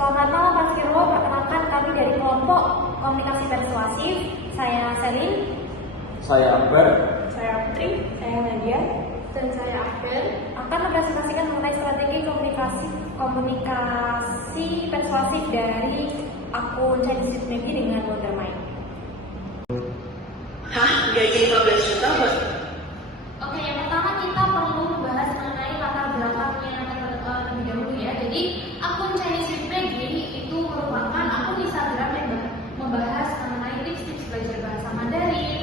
Selamat malam Mas Firwo, perkenalkan kami dari kelompok komunikasi persuasif. Saya Selin. Saya Akbar. Saya Putri. Saya Nadia. Dan saya Abel. Akan mempresentasikan mengenai strategi komunikasi persuasif dari akun Chinese Maybe dengan Wondermind. Hah? Gaji 15 juta buat? Oke, yang pertama kita perlu membahas mengenai latar belakangnya terlebih dahulu ya. Jadi akun Chinese Maybe itu merupakan akun Instagram yang membahas mengenai tips-tips belajar bahasa Mandarin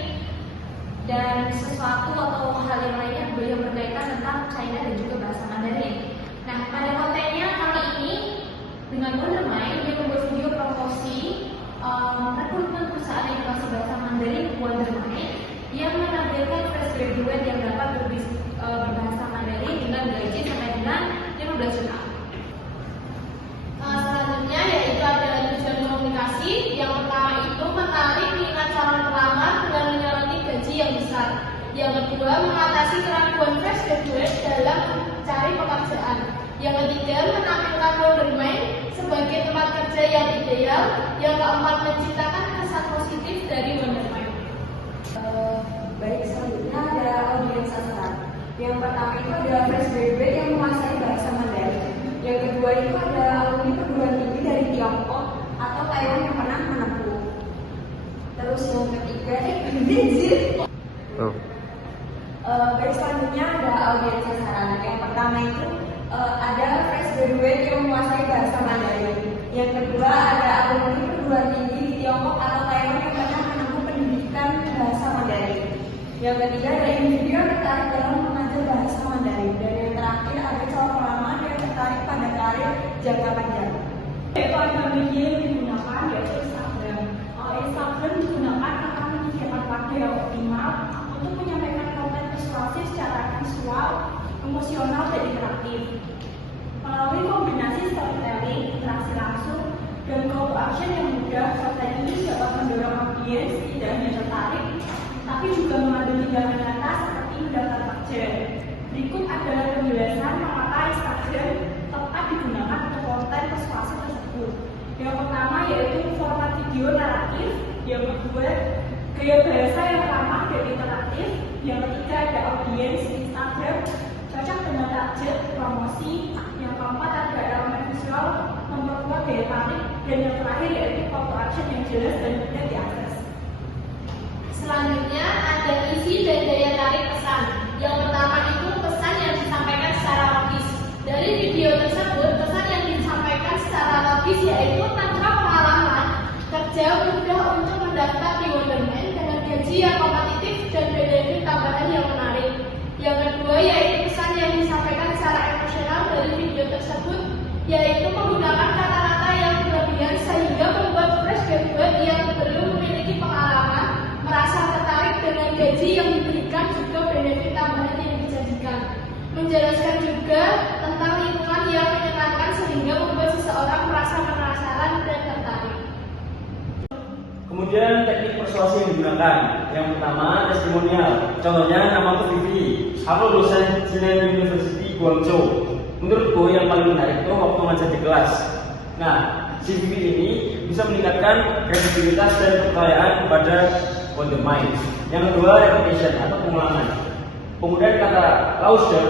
dan sesuatu atau hal yang lainnya yang berkaitan tentang China dan juga bahasa Mandarin. Nah, pada kontennya kali ini dengan Wondermind dia membuat video promosi rekrutmen perusahaan edukasi bahasa Mandarin Wondermind yang menampilkan fresh graduate yang dapat berbahasa Mandarin dengan gaji sampai dengan 15 juta. Selanjutnya yaitu adalah tujuan komunikasi. Yang pertama itu menarik minat calon pelamar dengan menyoroti gaji yang besar. Yang kedua, mengatasi keraguan fresh graduate dalam mencari pekerjaan. Yang ketiga, menampilkan Wondermind sebagai tempat kerja yang ideal. Yang keempat, menciptakan kesan positif dari Wondermind. Baik, selanjutnya ada audiens sasaran. Yang pertama itu ada fresh graduate yang menguasai bahasa Mandarin. Yang kedua itu ada alumni perguruan tinggi dari Tiongkok atau Taiwan yang pernah menempuh. Terus yang ketiga, baik, selanjutnya ada audiens sasaran. Yang pertama itu ada fresh graduate yang menguasai bahasa Mandarin. Yang kedua ada alumni perguruan tinggi di Tiongkok atau Taiwan yang pernah menempuh pendidikan bahasa Mandarin. Yang ketiga ada individu yang tertarik dalam mengajar bahasa Mandarin. Dan yang terakhir ada calon pelamar yang tertarik pada karir jangka panjang. Ada media yang digunakan yaitu Instagram. Instagram digunakan akan menyediakan waktu yang optimal untuk menyampaikan konten persuasif secara visual, emosional, dan interaktif. Melalui kombinasi storytelling, interaksi langsung, dan call to action yang mudah, konten ini dapat mendorong audiens tidak hanya tertarik, tapi juga mengambil tindakan nyata seperti mendaftar kerja. Berikut adalah penjelasan mengapa Instagram tepat digunakan untuk konten persuasif tersebut. Yang pertama yaitu format video naratif. Yang kedua, gaya bahasa yang ramah dan interaktif. Yang ketiga ada audiens Instagram cocok dengan target promosi. Yang keempat ada elemen visual memperkuat daya tarik. Dan yang terakhir yaitu call to action yang jelas dan mudah diakses. Selanjutnya ada isi dan daya tarik pesan. Yang pertama itu pesan yang disampaikan secara logis. Dari video tersebut, pesan yang disampaikan secara logis yaitu tanpa pengalaman kerja mudah untuk mendaftar di Wondermind dengan gaji yang kompetitif dan benefit tambahan yang menarik. Yang kedua yaitu pesan yang disampaikan secara emosional dari video tersebut, yaitu menggunakan kata-kata yang berlebihan sehingga membuat fresh graduate yang belum memiliki pengalaman merasa tertarik dengan gaji yang diberikan juga benefit tambahan yang dijanjikan. Menjelaskan juga tentang lingkungan yang menyenangkan sehingga membuat seseorang merasa penasaran dan tertarik. Kemudian teknik persuasi yang digunakan. Yang pertama, testimonial. Contohnya namaku Vivi. Aku lulusan Zhejiang University Guangzhou. Menurutku yang paling menarik itu waktu ngajar di kelas. Nah, si Vivi ini bisa meningkatkan kredibilitas dan kepercayaan kepada Wondermind. Yang kedua, repetition atau pengulangan. Penggunaan kata Lauser,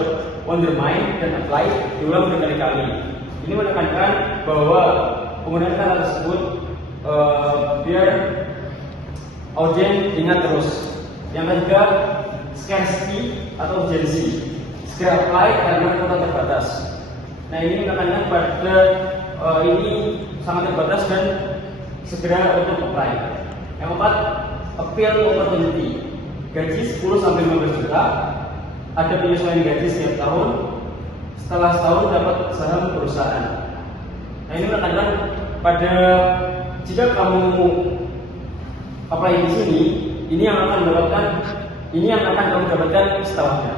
Wondermind, dan apply diulang berkali-kali. Ini menekankan bahwa penggunaan kata tersebut biar audiens ingat terus. Yang ketiga, scarcity atau urgency. Segera apply karena kuota terbatas. Nah, ini menekankan pada ini sangat terbatas dan segera untuk apply. Yang keempat, appeal opportunity. Gaji 10-15 juta. Ada penyesuaian gaji setiap tahun. Setelah setahun dapat saham perusahaan. Nah, ini menekankan pada jika kamu apply di sini, ini yang akan kamu dapatkan setelahnya.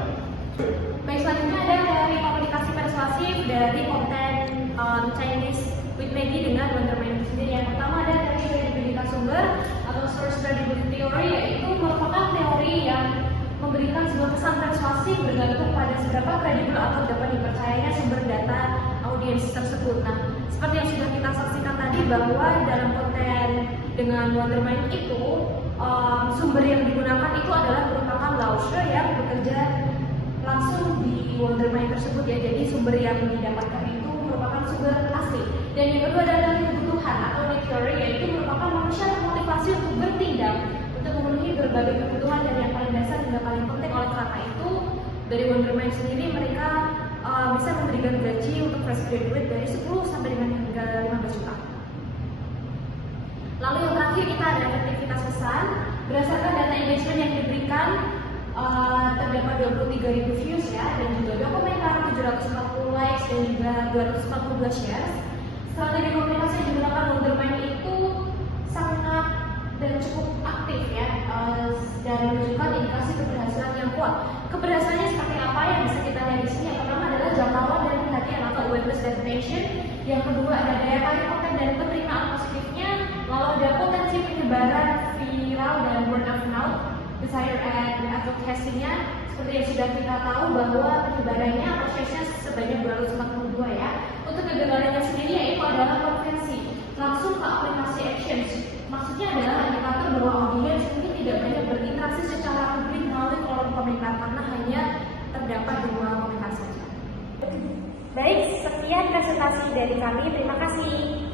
Baik, selanjutnya ada dari komunikasi persuasif dari konten Chinese with Maggie dengan Wondermind sendiri. Yang pertama ada dari kredibilitas sumber atau source credibility theory, yaitu merupakan teori yang memberikan sebuah pesan persuasif bergantung pada seberapa kredibel atau dapat dipercayanya sumber data audiens tersebut. Nah, Seperti yang sudah kita saksikan tadi bahwa dalam konten dengan Wondermind itu sumber yang digunakan itu adalah merupakan Lauscher yang bekerja langsung di Wondermind tersebut ya. Jadi sumber yang didapatkan itu merupakan sumber asli. Dan yang kedua adalah kebutuhan atau need theory, yaitu merupakan manusia termotivasi untuk bertindak untuk memenuhi berbagai kebutuhan dari yang paling dasar hingga paling penting. Oleh karena itu dari Wondermind sendiri mereka bisa memberikan gaji untuk fresh graduate dari 10 sampai dengan hingga 15 juta. Lalu yang terakhir kita ada efektivitas pesan. Berdasarkan data engagement yang diberikan terdapat 23.000 views ya, dan juga 2 komentar, 740 likes dan juga 242 shares. Strategi komunikasi yang digunakan Wondermind itu sangat dan cukup aktif ya, dan menunjukkan indikasi keberhasilan yang kuat. Keberhasilannya seperti apa yang bisa kita lihat di sini? Yang pertama adalah jangkauan dan perhatian atau awareness dan attention. Yang kedua ada daya tarik konten dan penerimaan positifnya. Lalu ada potensi penyebaran viral dan word of mouth, desire and advocacy-nya. Seperti yang sudah kita tahu bahwa penyebarannya prosesnya sebanyak 242 ya. Untuk kegagalannya sendiri yaitu adalah konvensi langsung ke aplikasi actions. Maksudnya adalah indikator bahwa audiens ini tidak banyak berinteraksi secara publik melalui kolom komentar karena hanya terdapat 2 komentar saja. Baik, sekian presentasi dari kami. Terima kasih.